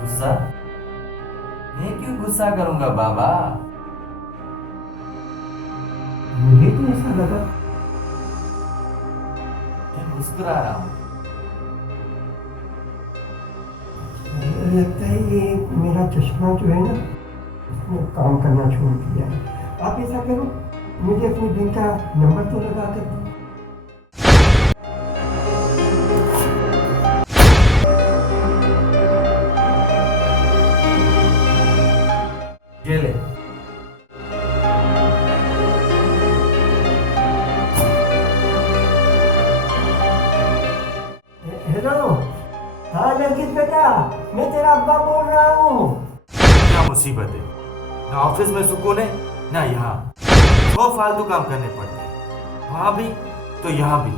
गुस्सा? मैं क्यों गुस्सा करूंगा बाबा? मुझे तो ऐसा लगा। मैं मुस्कुरा रहा हूँ। लगता है ये मेरा चश्मा जो है ना, उसने काम करना छोड़ दिया है। आप ऐसा करो, मुझे अपनी बैंक का नंबर तो लगा कर दो। ये ले। हेलो। हाँ नरगिस बेटा, मैं तेरा अब्बा बोल रहा हूँ। क्या मुसीबत है? ना ऑफिस में सुकून है, ना यहाँ। 100 फालतू काम करने पड़ते हैं, वहां भी तो यहाँ भी।